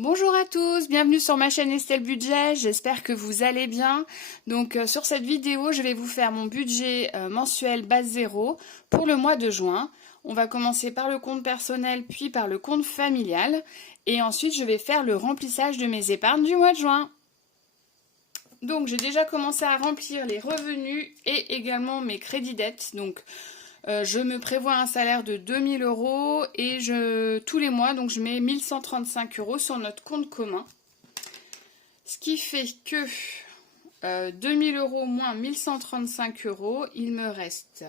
Bonjour à tous, bienvenue sur ma chaîne Estelle Budget, j'espère que vous allez bien. Donc sur cette vidéo, je vais vous faire mon budget mensuel base zéro pour le mois de juin. On va commencer par le compte personnel puis par le compte familial et ensuite je vais faire le remplissage de mes épargnes du mois de juin. Donc j'ai déjà commencé à remplir les revenus et également mes crédits dettes. Donc je me prévois un salaire de 2000 € et tous les mois, donc je mets 1135 € sur notre compte commun. Ce qui fait que 2000 € moins 1135 €, il me reste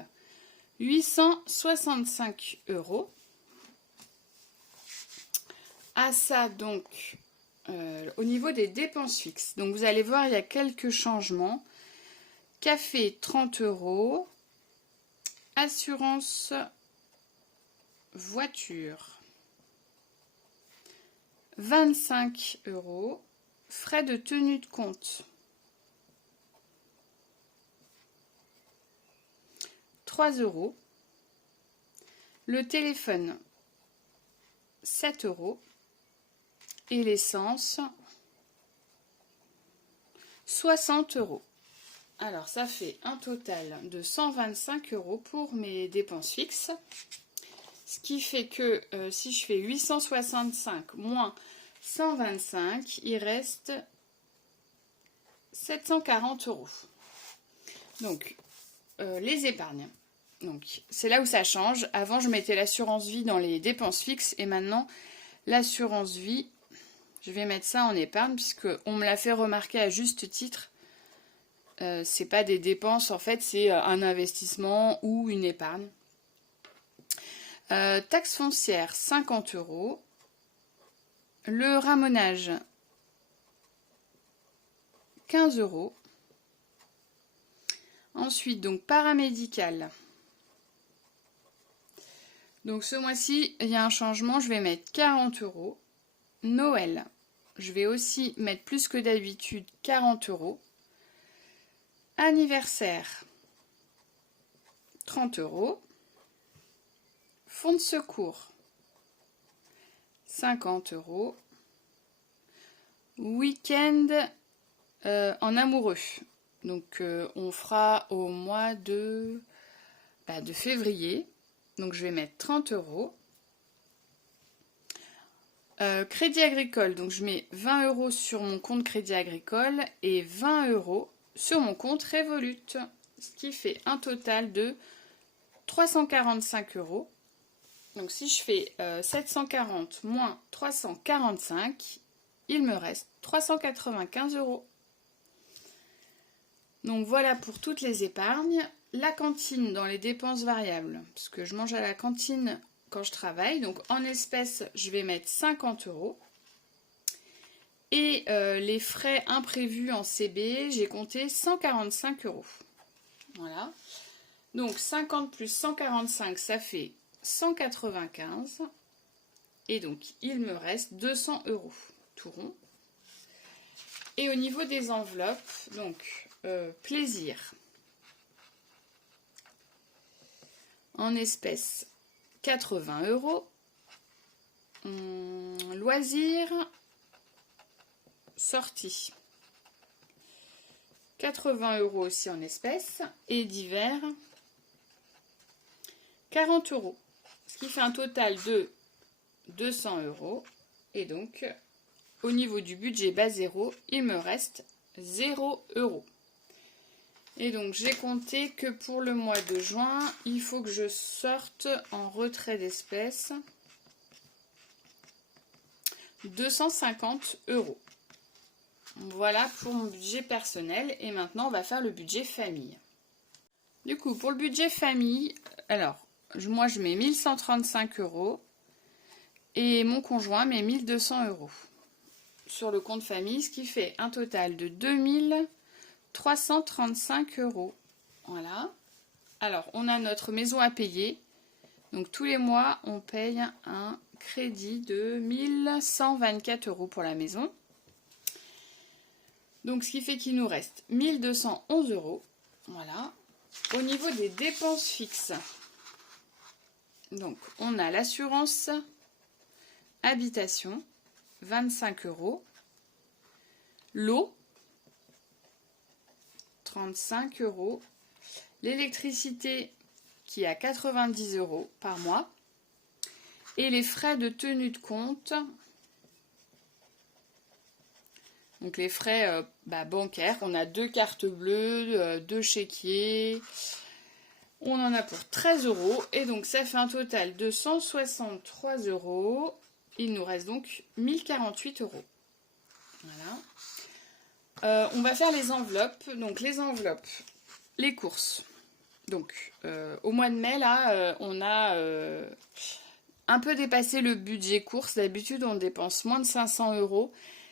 865 €. À ça, donc, au niveau des dépenses fixes. Donc vous allez voir, il y a quelques changements. Café, 30 €. Assurance voiture, 25 €. Frais de tenue de compte, 3 €. Le téléphone, 7 €. Et l'essence, 60 €. Alors, ça fait un total de 125 € pour mes dépenses fixes. Ce qui fait que si je fais 865 moins 125, il reste 740 €. Donc, les épargnes. Donc, c'est là où ça change. Avant, je mettais l'assurance vie dans les dépenses fixes et maintenant, l'assurance vie, je vais mettre ça en épargne puisqu'on me l'a fait remarquer à juste titre. C'est pas des dépenses, en fait, c'est un investissement ou une épargne. Taxe foncière, 50 €. Le ramonage, 15 €. Ensuite, donc, paramédical. Donc, ce mois-ci, il y a un changement, je vais mettre 40 €. Noël, je vais aussi mettre plus que d'habitude 40 €. Anniversaire, 30 €. Fonds de secours, 50 €. Week-end en amoureux. Donc on fera au mois de février. Donc je vais mettre 30 €. Crédit agricole, donc je mets 20 € sur mon compte crédit agricole et 20 € sur mon compte Revolut, ce qui fait un total de 345 €. Donc si je fais 740 moins 345, il me reste 395 €. Donc voilà pour toutes les épargnes. La cantine dans les dépenses variables, parce que je mange à la cantine quand je travaille. Donc en espèces, je vais mettre 50 €. Et les frais imprévus en CB, j'ai compté 145 €. Voilà. Donc 50 plus 145, ça fait 195. Et donc il me reste 200 €, tout rond. Et au niveau des enveloppes, donc plaisir. En espèces, 80 €. Loisirs, sortie, 80 € aussi en espèces. Et divers, 40 €. Ce qui fait un total de 200 €. Et donc, au niveau du budget base zéro, il me reste 0 €. Et donc, j'ai compté que pour le mois de juin, il faut que je sorte en retrait d'espèces 250 €. Voilà pour mon budget personnel. Et maintenant, on va faire le budget famille. Du coup, pour le budget famille, alors, moi, je mets 1135 € et mon conjoint met 1200 € sur le compte famille, ce qui fait un total de 2335 €. Voilà. Alors, on a notre maison à payer. Donc, tous les mois, on paye un crédit de 1124 € pour la maison. Donc, ce qui fait qu'il nous reste 1211 €. Voilà. Au niveau des dépenses fixes, donc, on a l'assurance habitation, 25 €. L'eau, 35 €. L'électricité qui est à 90 € par mois. Et les frais de tenue de compte, donc les frais bancaires, on a 2 cartes bleues, 2 chéquiers, on en a pour 13 €, et donc ça fait un total de 163 €, il nous reste donc 1048 €. Voilà. On va faire les enveloppes, donc les enveloppes, les courses. Donc au mois de mai, là, on a un peu dépassé le budget course. D'habitude, on dépense moins de 500 €.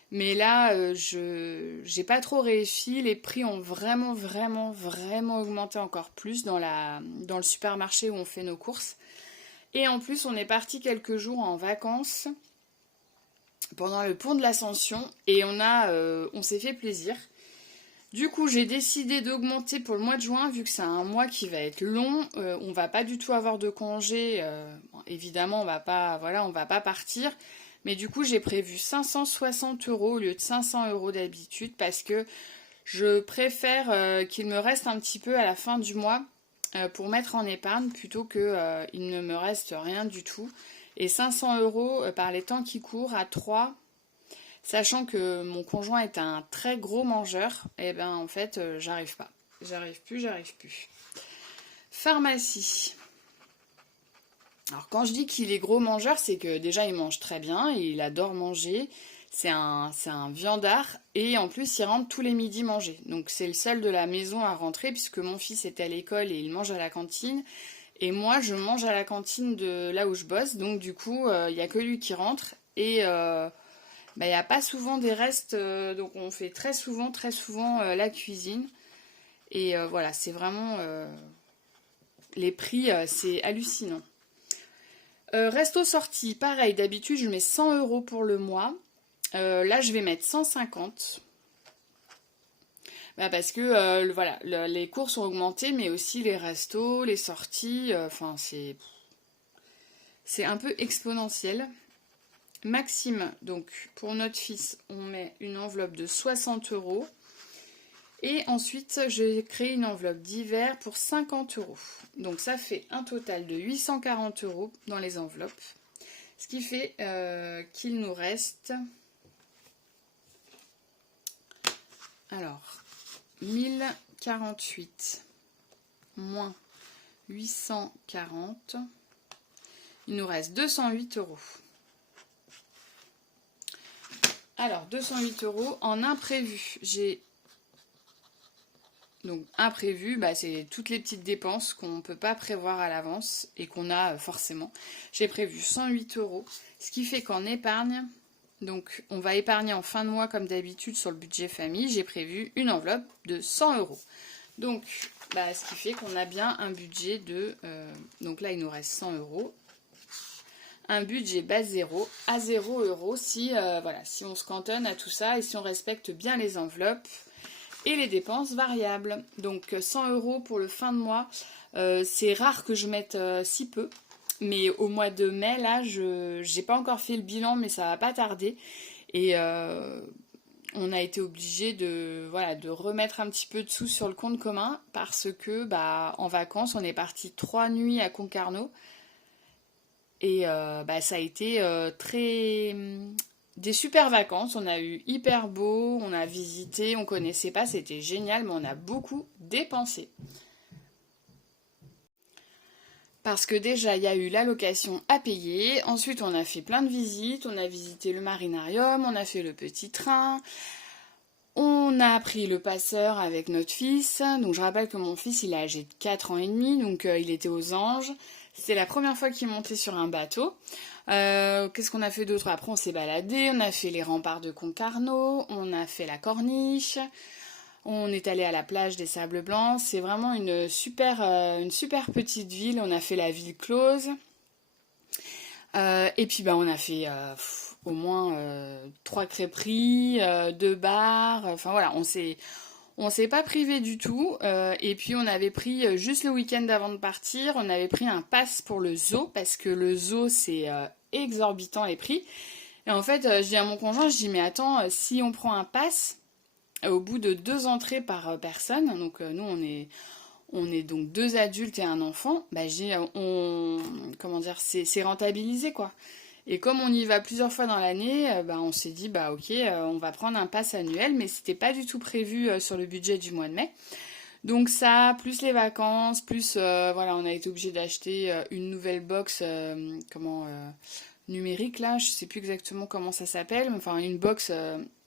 Mais là, j'ai pas trop réussi. Les prix ont vraiment augmenté encore plus dans le supermarché où on fait nos courses. Et en plus, on est parti quelques jours en vacances pendant le pont de l'Ascension. Et on s'est fait plaisir. Du coup, j'ai décidé d'augmenter pour le mois de juin, vu que c'est un mois qui va être long. On va pas du tout avoir de congé. Évidemment, on va pas partir. Mais du coup, j'ai prévu 560 € au lieu de 500 € d'habitude, parce que je préfère qu'il me reste un petit peu à la fin du mois pour mettre en épargne, plutôt qu'il ne me reste rien du tout. Et 500 € par les temps qui courent à 3, sachant que mon conjoint est un très gros mangeur, et ben en fait, j'arrive pas. J'arrive plus. Pharmacie. Alors quand je dis qu'il est gros mangeur, c'est que déjà il mange très bien, il adore manger, c'est un viandard, et en plus il rentre tous les midis manger. Donc c'est le seul de la maison à rentrer, puisque mon fils est à l'école et il mange à la cantine, et moi je mange à la cantine de là où je bosse, donc du coup il n'y a que lui qui rentre, et il n'y a pas souvent des restes, donc on fait très souvent la cuisine, et voilà, c'est vraiment... les prix, c'est hallucinant. Resto sortie, pareil, d'habitude je mets 100 € pour le mois. Là je vais mettre 150. Parce que voilà, les courses ont augmenté, mais aussi les restos, les sorties, enfin c'est un peu exponentiel. Maxime, donc pour notre fils, on met une enveloppe de 60 €. Et ensuite, j'ai créé une enveloppe d'hiver pour 50 €. Donc ça fait un total de 840 € dans les enveloppes. Ce qui fait qu'il nous reste... Alors, 1048 moins 840, il nous reste 208 €. Alors, 208 € en imprévu. J'ai... Donc imprévu, c'est toutes les petites dépenses qu'on ne peut pas prévoir à l'avance et qu'on a forcément. J'ai prévu 108 €, ce qui fait qu'en épargne, donc on va épargner en fin de mois comme d'habitude sur le budget famille, j'ai prévu une enveloppe de 100 €. Donc ce qui fait qu'on a bien un budget de... donc là il nous reste 100 €. Un budget base 0 à 0 € si, si on se cantonne à tout ça et si on respecte bien les enveloppes et les dépenses variables. Donc 100 € pour le fin de mois, c'est rare que je mette si peu. Mais au mois de mai, là, j'ai pas encore fait le bilan, mais ça va pas tarder. Et on a été obligé de remettre un petit peu de sous sur le compte commun parce que en vacances, on est parti 3 nuits à Concarneau. Et ça a été des super vacances, on a eu hyper beau, on a visité, on connaissait pas, c'était génial, mais on a beaucoup dépensé. Parce que déjà, il y a eu la location à payer, ensuite on a fait plein de visites, on a visité le marinarium, on a fait le petit train, on a pris le passeur avec notre fils, donc je rappelle que mon fils il est âgé de 4 ans et demi, donc il était aux Anges, c'est la première fois qu'il montait sur un bateau. Qu'est-ce qu'on a fait d'autre? Après on s'est baladé, on a fait les remparts de Concarneau, on a fait la corniche, on est allé à la plage des Sables Blancs. C'est vraiment une super petite ville, on a fait la ville close. Et puis on a fait au moins 3 crêperies, 2 bars, enfin voilà, on s'est pas privé du tout, et puis on avait pris, juste le week-end avant de partir, on avait pris un pass pour le zoo, parce que le zoo c'est exorbitant les prix. Et en fait, je dis à mon conjoint, je dis, mais attends, si on prend un pass, au bout de 2 entrées par personne, donc nous on est donc 2 adultes et un enfant, bah j'ai comment dire, c'est rentabilisé quoi. Et comme on y va plusieurs fois dans l'année, bah on s'est dit bah ok, on va prendre un pass annuel, mais c'était pas du tout prévu sur le budget du mois de mai. Donc ça, plus les vacances, plus voilà, on a été obligé d'acheter une nouvelle box, numérique là, je sais plus exactement comment ça s'appelle, mais enfin une box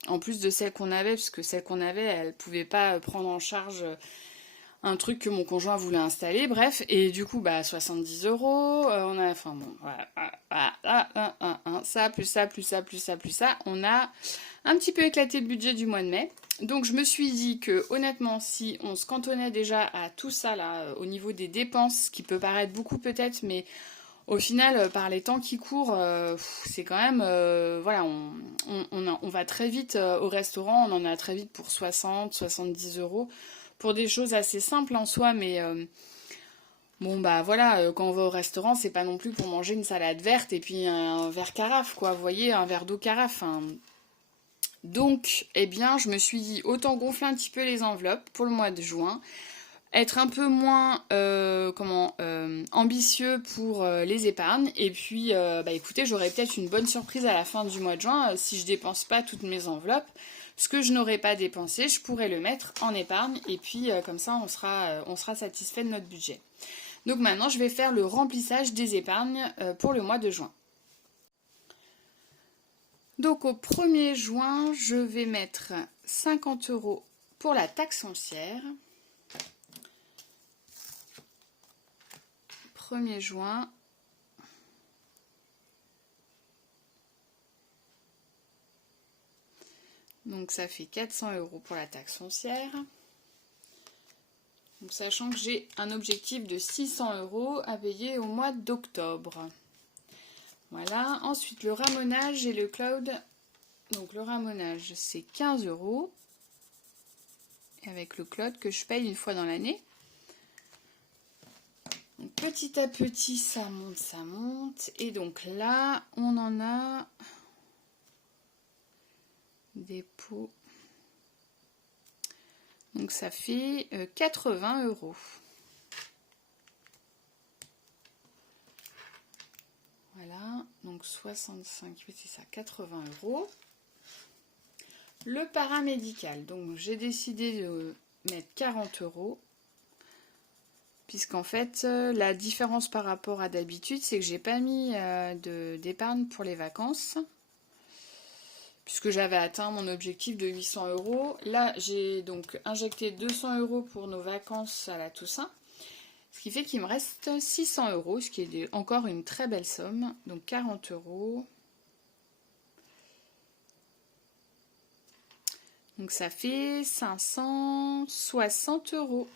en plus de celle qu'on avait, puisque celle qu'on avait, elle pouvait pas prendre en charge un truc que mon conjoint voulait installer, bref, et du coup, bah, 70 euros, on a, enfin bon, voilà, ça, plus ça, plus ça, plus ça, plus ça, on a un petit peu éclaté le budget du mois de mai. Donc je me suis dit que honnêtement, si on se cantonnait déjà à tout ça là, au niveau des dépenses, qui peut paraître beaucoup peut-être, mais au final, par les temps qui courent, c'est quand même, voilà, on va très vite au restaurant, on en a très vite pour 60, 70 euros pour des choses assez simples en soi, mais bon, bah voilà, quand on va au restaurant, c'est pas non plus pour manger une salade verte et puis un verre carafe, quoi, vous voyez, un verre d'eau carafe. Hein. Donc, eh bien, je me suis dit, autant gonfler un petit peu les enveloppes pour le mois de juin, être un peu moins ambitieux pour les épargnes, et puis, bah écoutez, j'aurai peut-être une bonne surprise à la fin du mois de juin, si je dépense pas toutes mes enveloppes. Ce que je n'aurais pas dépensé, je pourrais le mettre en épargne, et puis comme ça, on sera satisfait de notre budget. Donc maintenant, je vais faire le remplissage des épargnes pour le mois de juin. Donc au 1er juin, je vais mettre 50 euros pour la taxe foncière. 1er juin. Donc ça fait 400 euros pour la taxe foncière. Donc, sachant que j'ai un objectif de 600 euros à payer au mois d'octobre. Voilà. Ensuite, le ramonage et le cloud. Donc le ramonage, c'est 15 euros. Avec le cloud que je paye une fois dans l'année. Donc, petit à petit, ça monte, ça monte. Et donc là, on en a des pots. Donc ça fait 80 euros. Voilà, donc 65, oui c'est ça, 80 euros. Le paramédical, donc j'ai décidé de mettre 40 euros. Puisqu'en fait, la différence par rapport à d'habitude, c'est que j'ai pas mis d'épargne pour les vacances. Puisque j'avais atteint mon objectif de 800 euros. Là, j'ai donc injecté 200 euros pour nos vacances à la Toussaint. Ce qui fait qu'il me reste 600 euros, ce qui est encore une très belle somme. Donc 40 euros. Donc ça fait 560 euros.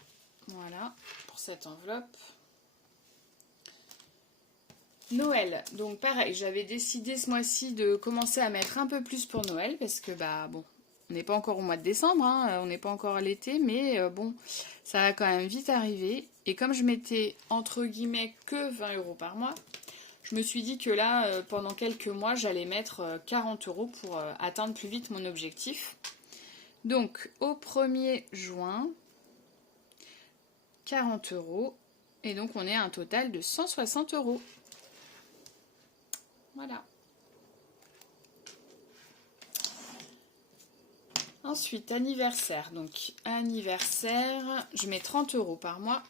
Voilà, pour cette enveloppe. Noël, donc pareil, j'avais décidé ce mois-ci de commencer à mettre un peu plus pour Noël, parce que bah bon, on n'est pas encore au mois de décembre, hein, on n'est pas encore à l'été, mais bon, ça va quand même vite arriver. Et comme je mettais entre guillemets que 20 euros par mois, je me suis dit que là, pendant quelques mois, j'allais mettre 40 euros pour atteindre plus vite mon objectif. Donc au 1er juin, 40 euros, et donc on est à un total de 160 euros. Voilà. Ensuite, anniversaire. Donc, anniversaire, je mets 30 euros par mois.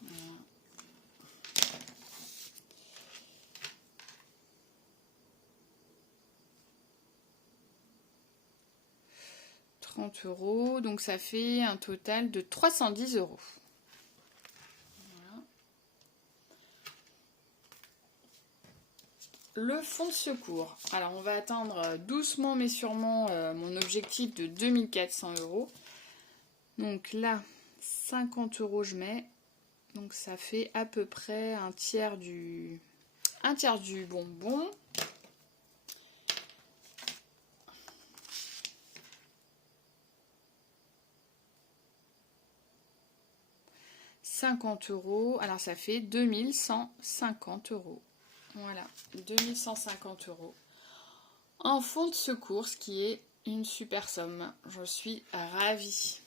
Voilà. 30 euros, donc ça fait un total de 310 euros. Le fonds de secours. Alors, on va atteindre doucement mais sûrement mon objectif de 2400 euros. Donc là, 50 euros je mets. Donc ça fait à peu près un tiers du bonbon. 50 €. Alors ça fait 2150 €. Voilà, 2150 € en fonds de secours, ce qui est une super somme. Je suis ravie.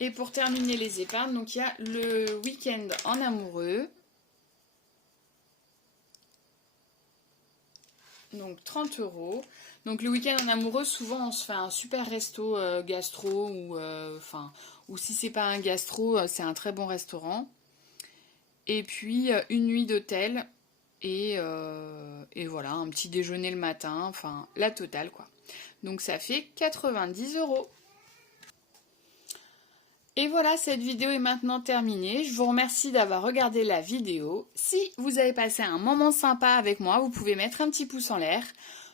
Et pour terminer les épargnes, donc il y a le week-end en amoureux. Donc 30 €. Donc le week-end en amoureux, souvent on se fait un super resto gastro ou si c'est pas un gastro, c'est un très bon restaurant. Et puis une nuit d'hôtel et voilà, un petit déjeuner le matin, enfin la totale quoi. Donc ça fait 90 €. Et voilà, cette vidéo est maintenant terminée. Je vous remercie d'avoir regardé la vidéo. Si vous avez passé un moment sympa avec moi, vous pouvez mettre un petit pouce en l'air,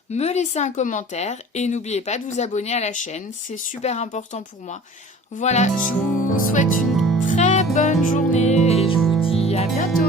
me laisser un commentaire et n'oubliez pas de vous abonner à la chaîne. C'est super important pour moi. Voilà, je vous souhaite une très bonne journée et je vous dis à bientôt.